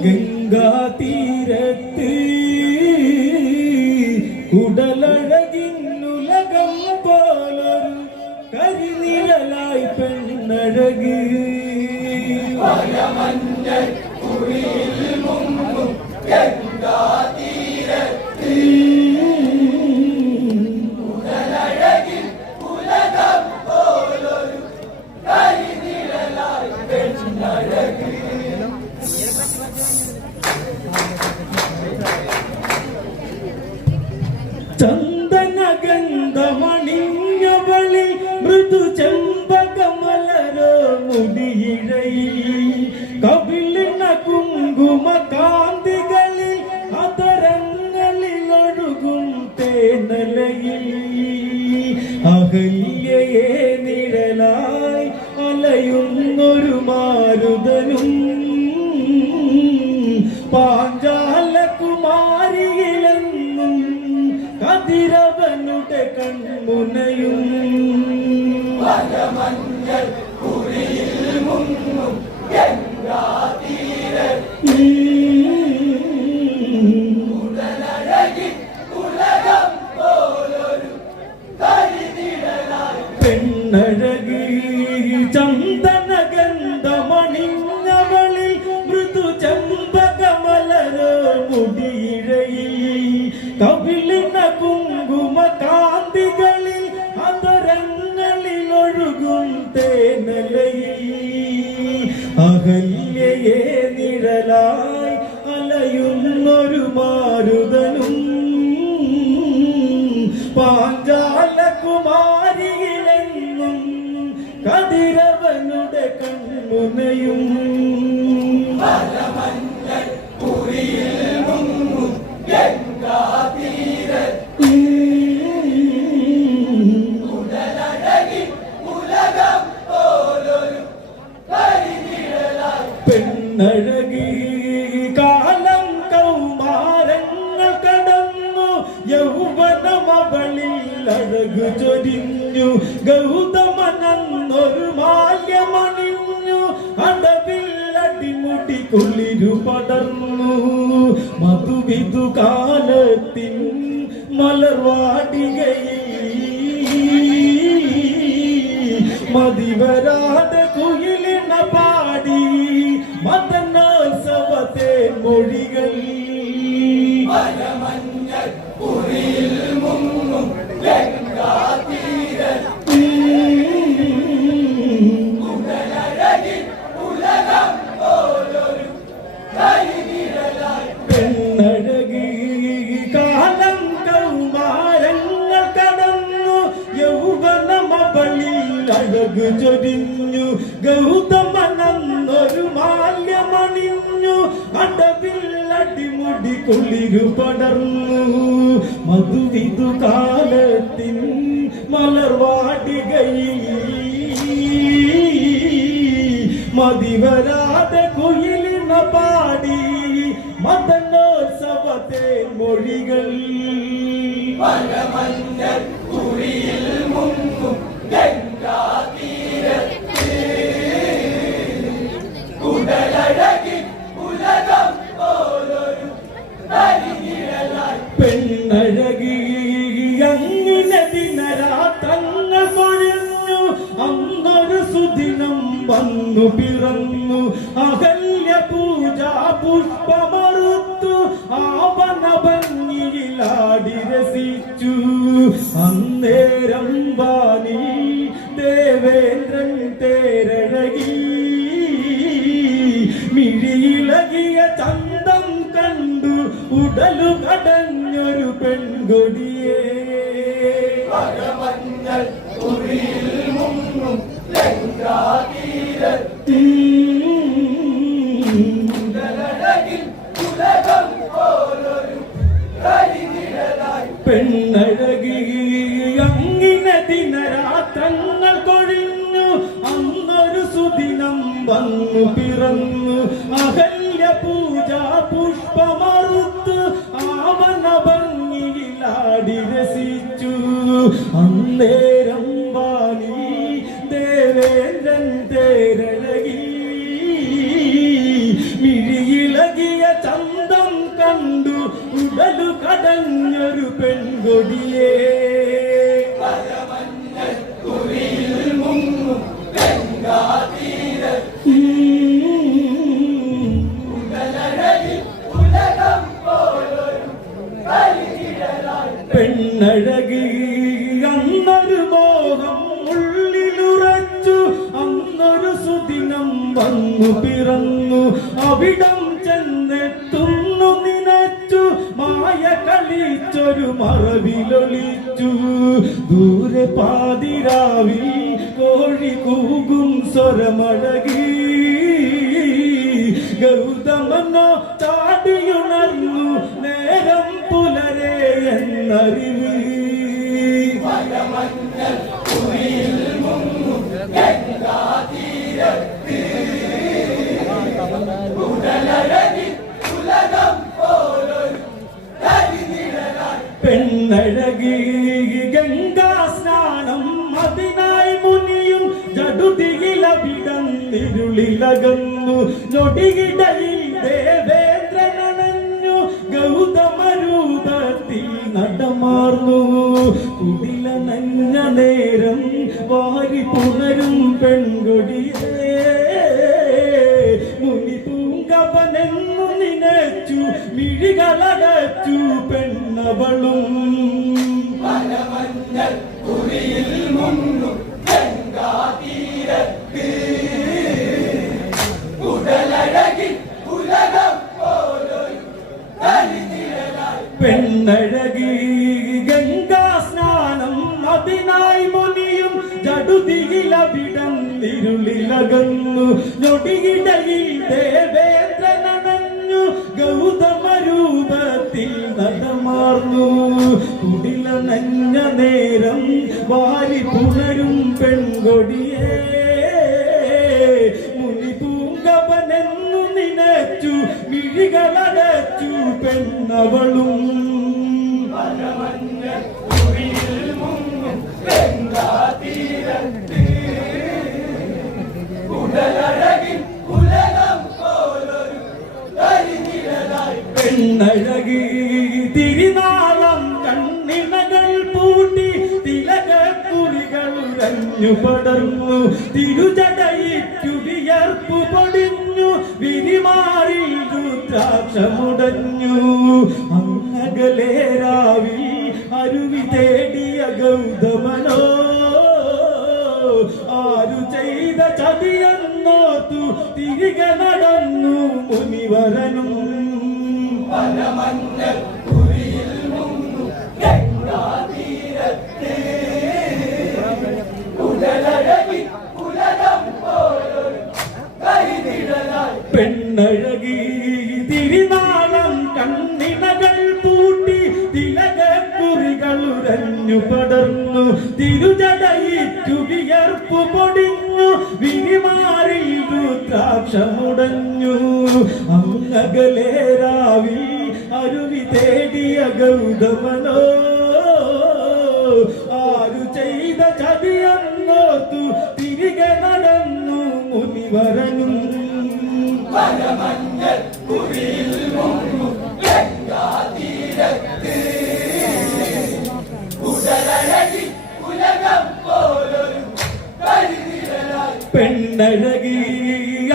ഗംഗാതീരത്ത് ഉടലഴകിന്നുലകം പോലൊരു കരിനിഴലായി പെണ്ണഴക് ചന്ദനഗന്ധമണിഞ്ഞവളിൽ മൃദു ചെമ്പകമലരോ മുടിയിഴയിൽ കവിളിന കുങ്കുമ കാന്തികളിൽ അതരങ്ങളിൽ ഒഴുകും തേനലയിൽ അഹല്യയെ നിഴലായി അലയുന്നൊരു മാരുതനും പാഞ്ചാലകുമാരിയിലെന്നും കതിരവനുടെ കൺമുനയും മഞ്ഞൾ കുറിയിൽ മുങ്ങും ഗംഗാതീരത്ത് ഉടലഴകിൽ ഉലകം പോലൊരു കരിനിഴലായി പെണ്ണഴകി ചന്ദനഗന്ധമണിഞ്ഞവളിൽ മൃദു ചെമ്പകമലരോ മുടിയിഴയിൽ കവിളിന കുങ്കുമ കാന്തികളിൽ അതരങ്ങളിൽ ഒഴുകും തേനലയിൽ അഹല്യയെ നിഴലായി അലയുന്നൊരു മാരുതനും പാഞ്ചാലകുമാരിയിലെന്നും കതിരവനുടെ കൺമുനയും മഞ്ഞൾ കുറിയിൽ മുങ്ങും ഗംഗാതീരത്ത് ഉടലഴകിൽ ഉലകം പോലൊരു കരിനിഴലായി പെണ്ണഴകി കാലം കൗമാരങ്ങൾ കടന്നു യൗവനമവളിൽ അഴകു ചൊരിഞ്ഞു ഗൗതമനന്നൊരു മാല്യമണിഞ്ഞു അടവിൽ അടിമുടി കുളിരു പടർന്നു മധുവിധു കാലത്തിൻ മലർവാടികയിൽ മതിവരാതെ കുയിലിന പാടി മദനോത്സവത്തെ മൊഴികൾ മഞ്ഞൾ കുറിയിൽ മുങ്ങും ഗംഗാതീരത്ത് ഉടലഴകിൽ ഉലകം പോലൊരു കരിനിഴലായി പെണ്ണഴകി കാലം കൗമാരങ്ങൾ കടന്നു യൗവനമവളിൽ അഴകു ചൊരിഞ്ഞു ഗൗതമനന്നൊരു മാല്യമണിഞ്ഞു അടവിൽ അടിമുടി കുളിരു പടർന്നു മധുവിധു കാലത്തിൻ മലർവാടികയിൽ മതിവരാതെ കുയിലിന പാടി മദനോത്സവത്തെ മൊഴികൾ മഞ്ഞൾ കുറിയിൽ മുങ്ങും ഗംഗാതീരത്ത് ഉടലഴകിൽ ഉലകം പോലൊരു കരിനിഴലായി പെണ്ണഴകി അങ്ങിനെ ദിനരാത്രങ്ങൾ കൊഴിഞ്ഞു അന്നൊരു സുദിനം വന്നു പിറന്നു അഹല്യ പൂജാ പുഷ്പമറുത്തു ആവന ഭംഗിയിലാടി രസിച്ചു അന്നേരം വാനി ദേവേന്ദ്രൻ തേരഴകി മിഴിയിളകിയ ചന്തം കണ്ടു ഉടലു കടഞ്ഞൊരു പെൺകൊടിയേ മഞ്ഞൾ കുറിയിൽ മുങ്ങും ഗംഗാതീരത്ത് ഉടലഴകിൽ ഉലകം പോലൊരു കരിനിഴലായി പെണ്ണഴകി അങ്ങിനെ ദിനരാത്രങ്ങൾ കൊഴിഞ്ഞു അന്നൊരു സുദിനം വന്നു പിറന്നു അഹല്യ പൂജാ പുഷ്പമറുത്ത് ആവന ഭംഗിയിലാടി രസിച്ചു അന്നേരം വാണി ദേവേന്ദ്രൻ തേരഴകി മിഴിയിളകി നൽകിയ ചന്തം കണ്ടു ഉടലു കടഞ്ഞൊരു പെൺകൊടിയേ പെണ്ണഴകി അന്നൊരു മോഹം ഉള്ളിലുറച്ചു അന്നൊരു സുദിനം വന്നു പിറന്നു അവിടം ചെന്നെത്തുന്നു നിനച്ചു മായ കളിച്ചൊരു മറവിലൊളിച്ചു ദൂരെ പാതിരാവിൽ കോഴി കൂകും സ്വരമഴകി ഗൗതമനോ ചാടിയുണർന്നു നേരം പുലരെ എന്നറിവ് പെണ്ണഴകി ഗംഗാ സ്നാനം അതിനായി മുനിയും ജടുതിയിലവിടന്നിരുളിലകന്നു ഞൊടിയിടയിൽ ദേവേന്ദ്രനണഞ്ഞു ഗൗതമ രൂപത്തിൽ നടമാർന്നു കുടിലനഞ്ഞ നേരം വാരി പുണരും പെൺകൊടിയേ മുനി പൂങ്കവനെന്നു നിനച്ചു മിഴികളടച്ചു പെണ്ണവളും പെണ്ണഴകി ഗംഗാ സ്നാനം അതിനായി മുനിയും ജടുതിയിലവിടം ഇരുളിലകന്നു ഞൊടിയിടയിൽ ദേവേന്ദ്രനണഞ്ഞു ഗൗതമ രൂപത്തിൽ നടമാർന്നു കുടിലനഞ്ഞ നേരം വാരി പുണരും പെൺകൊടിയേ മുനി പൂങ്കവനെന്നു നിനച്ചു മിഴികളടച്ചു പെണ്ണവളും പെണ്ണഴകി തിരുനാളം കണ്ണിണകൾ പൂട്ടി തിലകക്കുറികൾ ഉരഞ്ഞു പടർന്നു തിരുജടയിറ്റു വിയർപ്പു പൊടിഞ്ഞു വിരിമാറിൽ രുദ്രാക്ഷമുടഞ്ഞു അങ്ങകലെ രാവിൽ അരുവി തേടിയ ഗൗതമനോ ആരു ചെയ്ത ചതിയെന്നോർത്തു തിരികെ നടന്നു മുനിവരനും പെണ്ണഴകി തിരുനാളം കണ്ണിണകൾ പൂട്ടി തിലകക്കുറികൾ ഉരഞ്ഞു പടർന്നു തിരുജടയിറ്റു വിയർപ്പു പൊടിഞ്ഞു വിരിമാറിൽ രുദ്രാക്ഷമുടഞ്ഞു അങ്ങകലെ രാവിൽ അരുവി തേടിയ ഗൗതമനോ ആരു ചെയ്ത ചതിയെന്നോർത്തു തിരികെ നടന്നു മുനിവരനും പെണ്ണഴകി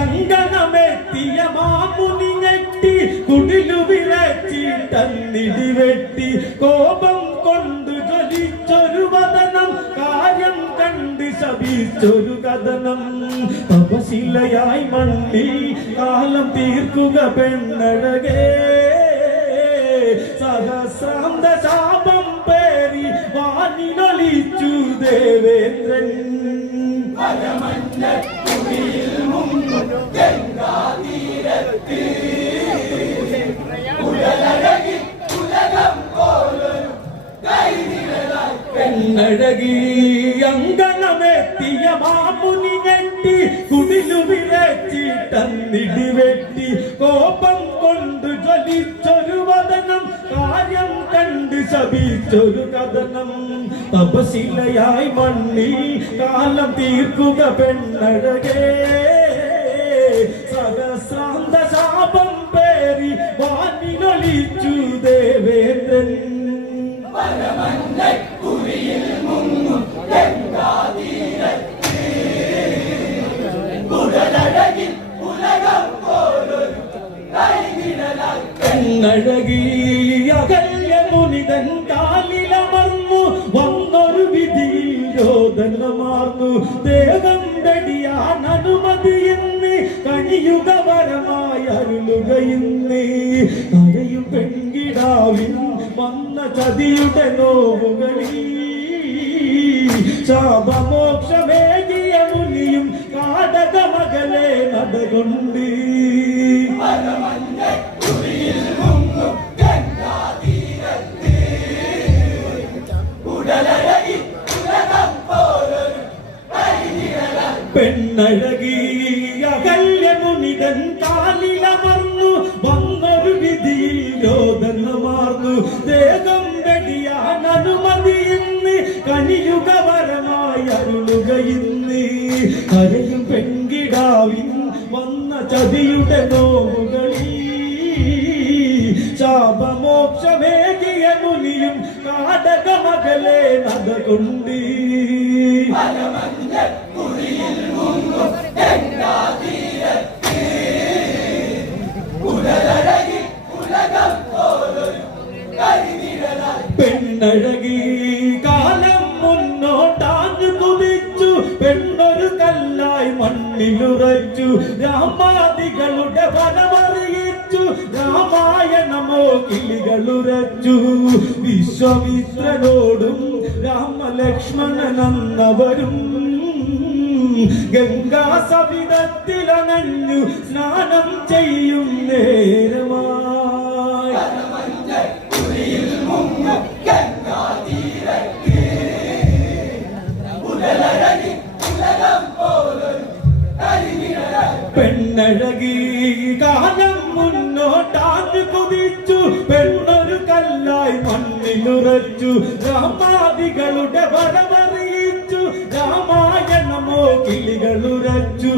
അങ്കണമെത്തിയ മാമുനി ഞെട്ടി കുടിലു വിളച്ചിട്ടന്നിടി വെട്ടി കോപം കൊണ്ടു ജ്വലിച്ചൊരു വദനം കാര്യം കണ്ട് ശപിച്ചൊരു കഥനം തപശിലയായി മണ്ണിൽ കാലം തീർക്കുക പെണ്ണഴകേ സഹസ്രാന്ത ശാപം പേരി വാനിലൊളിച്ചു ദേവേന്ദ്രൻ പെണ്ണഴകി അങ്കണമെത്തിയ മാമുനി ഞെട്ടി കുടിലു വിളച്ചിട്ടന്നിടി വെട്ടി കോപം കൊണ്ടു ജ്വലിച്ചൊരു വദനം കാര്യം കണ്ട് ശപിച്ചൊരു കഥനം തപശിലയായി മണ്ണിൽ കാലം തീർക്കുക പെണ്ണഴകേ സഹസ്രാന്ത ശാപം പേരി വിളിച്ചു ദേവേന്ദ്രൻ. പരമഞ്ഞക്കുഴിയിൽ മുങ്ങും ഗംഗാതീരത്ത് ഉടലഴകിൽ ഉലകം പോലൊരു കരിനിഴലായി പെണ്ണഴകി അകല്യ മുനിതൻ കാലിലമർന്നു വന്നൊരു വിധിയിൽ രോദനമാർന്നു. ദേഹം വെടിയാൻ അനുമതിയെന്ന് കനിയുക വരമായി അരുളുകയിന്ന്. കരയും പെൺകിടാവിൻ വന്ന ചതിയുടെ നോവുകളിൽ ശാപമോക്ഷമേകിയ മുനിയും കാടക മകളെ നടകൊണ്ട്. പരമഞ്ഞക്കുഴിയിൽ മുങ്ങും ഗംഗാതീരത്ത് ഉടലഴകിൽ ഉലകം പോലൊരു കരിനിഴലായി പെണ്ണഴകി അകല്യ മുനിതൻ കാലിലമർന്നു വന്നൊരു വിധിയിൽ രോദനമാർന്നു. ദേഹം വെടിയാൻ അനുമതിയിന്ന് കനിയുക വരമായി അരുളുകയിന്ന്. കരയും പെൺകിടാവിൻ വന്ന ചതിയുടെ നോവുകളിൽ ശാപമോക്ഷമേകിയ മുനിയും കാടക മകളെ നടകൊണ്ട്. പരമഞ്ഞക്കുഴിയിൽ മുങ്ങും ഗംഗാതീരത്ത് ഉടലഴകിൽ ഉലകം പോലൊരു കരിനിഴലായി പെണ്ണഴകി കാലം മുന്നോട്ടാഞ്ഞു കുതിച്ചു. പെണ്ണൊരു കല്ലായി മണ്ണിലുറച്ചു. രാമാദികളുടെ വനമറിയിച്ചു. രാമായണമോ കിളികളുരച്ചു. വിശ്വാമിത്രനോടും രാമലക്ഷ്മണനന്നവരും ഗംഗാ സവിധത്തിലണഞ്ഞു സ്നാനം ചെയ്യും നേരമായി. പരമഞ്ഞക്കുഴിയിൽ മുങ്ങും ഗംഗാതീരത്ത് ഉടലഴകിൽ ഉലകം പോലൊരു കരിനിഴലായി പെണ്ണഴകി കാലം മുന്നോട്ടാഞ്ഞു കുതിച്ചു. പെണ്ണൊരു കല്ലായി മണ്ണിലുറച്ചു. രാമാദികളുടെ വരമറിയിച്ചു. രാമായണമോ കിളികളുരച്ചു.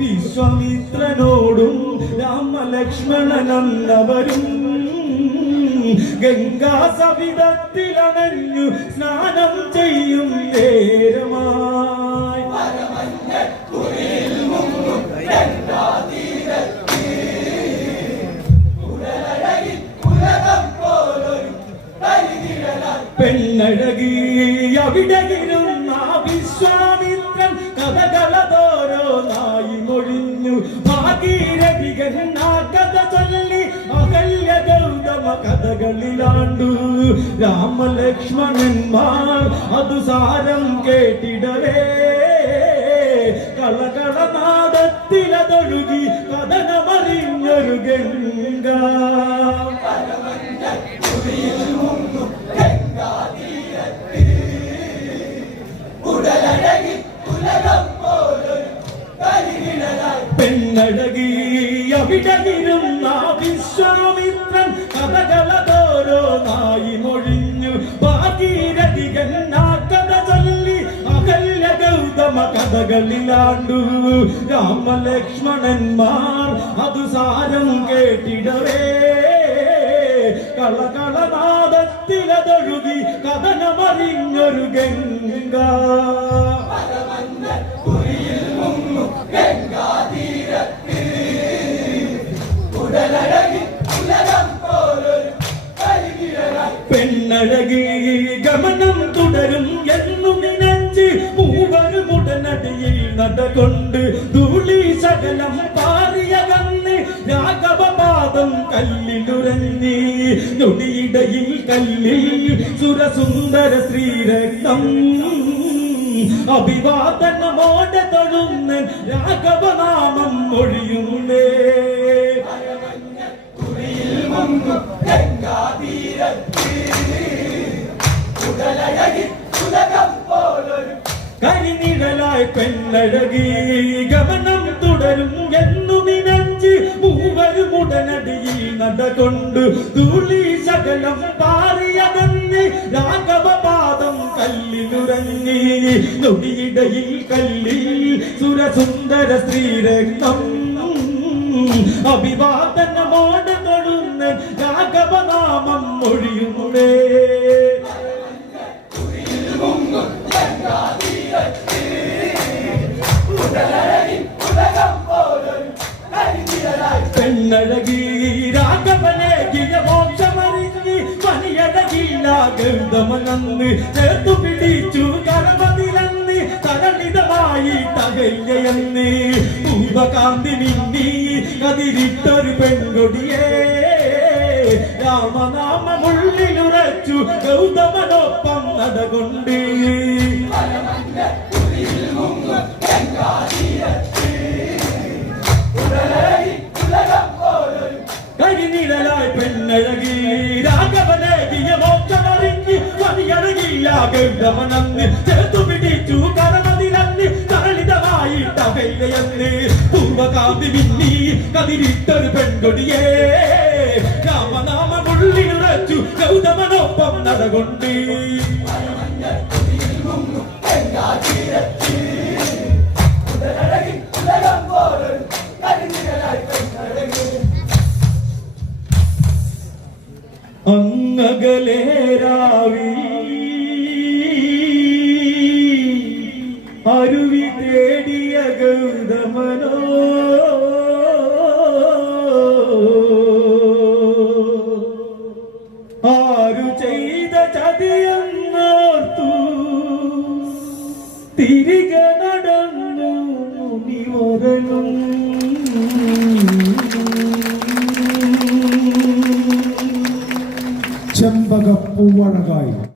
വിശ്വാമിത്രനോടും രാമലക്ഷ്മണനന്നവരും ഗംഗാ സവിധത്തിലണഞ്ഞു സ്നാനം ചെയ്യും നേരമായി. പരമഞ്ഞക്കുഴിയിൽ മുങ്ങും ഗംഗാതീരത്ത് ഉടലഴകിൽ ഉലകം പോലൊരു കരിനിഴലായി പെണ്ണഴകി അവിടെയിരുന്ന വിശ്വാമിത്രൻ കഥകളതോരോന്നായി മൊഴിഞ്ഞു. ഭാഗീരഥികൻ ആ കഥ ചൊല്ലി അകല്യ ഗൗതമ കഥകളിലാണ്ടു. രാമലക്ഷ്മണന്മാർ അതു സാരം കേട്ടിടവേ കളകളനാദത്തിലതൊഴുകി കഥനമറിഞ്ഞൊരു ഗംഗ. പരമഞ്ഞക്കുഴിയിൽ മുങ്ങും ഗംഗാതീരത്ത് ഉടലഴകിൽ ഉലകം പോലൊരു കരിനിഴലായി പെണ്ണഴകി അവിടെയിരുന്ന വിശ്വാമിത്രൻ കഥകളതോരോന്നായി മൊഴിഞ്ഞു. ഭാഗീരഥികൻ ആ കഥ ചൊല്ലി അകല്യ ഗൗതമ കഥകളിലാണ്ടു. രാമലക്ഷ്മണന്മാർ അതു സാരം കേട്ടിടവേ കളകളനാദത്തിലതൊഴുകി കഥനമറിഞ്ഞൊരു ഗംഗ. പരമഞ്ഞക്കുഴിയിൽ മുങ്ങും ഗംഗാതീരത്ത് ഉടലഴകിൽ ഉലകം പോലൊരു കരിനിഴലായി പെണ്ണഴകി ഗമനം തുടരും എന്നു നിനച്ച് മൂവരും ഉടനടിയിൽ നടകൊണ്ട്. ധൂളി ശകലം പാറിയകന്ന് രാഘവപാദം കല്ലിലുരഞ്ഞി. ഞൊടിയിടയിൽ കല്ലിൽ സുരസുന്ദര ശ്രീരക്തം അഭിവാദനമോടെ തൊഴുന്ന രാഘവനാമം മൊഴിയുന്നേ. പരമഞ്ഞക്കുഴിയിൽ മുങ്ങും ഗംഗാതീരത്ത് ഉടലഴകിൽ ഉലകം പോലൊരു കരിനിഴലായി പെണ്ണഴകി ഗമനം തുടരും എന്നു നിനച്ച് മൂവരും ഉടനടിയിൽ നടകൊണ്ട്. ധൂളി ശകലം പാറിയകന്ന് രാഘവപാദം കല്ലിലുരങ്ങി. നൊടിയിടയിൽ കല്ലിൽ സുരസുന്ദര ശ്രീരക്തം അഭിവാദനമോടെ തൊഴുന്ന രാഘവ മൊഴിയുന്നേ പെണ്ണഴകി രാഘവനേകിയ മോക്ഷമറിഞ്ഞ് പനിയഴകില്ല ഗൗതമനന്ന് ചേർത്തു പിടിച്ചു കരമതിലന്ന് തരളിതമായി തകയ്യയെന്ന് പൂർവകാന്തി മിന്നി കതിരിട്ടൊരു പെൺകൊടിയേ രാമനാമമുള്ളിലുറച്ചു ഗൗതമനൊപ്പം നടകൊണ്ട് കരിനിഴലായി പെണ്ണഴകി രാഘവനേകിയ മോക്ഷമറിഞ്ഞ് പനിയഴകില്ല ഗൗതമനന്ന് ചേർത്തു പിടിച്ചു കരമതിലന്ന് തരളിതമായി തകയ്യയെന്ന് പൂർവകാന്തി മിന്നി കതിരിട്ടൊരു പെൺകൊടിയേ രാമനാമമുള്ളിലുറച്ചു ഗൗതമനൊപ്പം നടകൊണ്ട് അങ്ങകലെ രാവി അരുവി തേടിയ ഗൗതമനോ ആരു ചെയ്ത ചതിയെന്നോർത്തു തിരികെ നടന്നു മുനിവരനും ചെമ്പകപ്പൂവഴകായി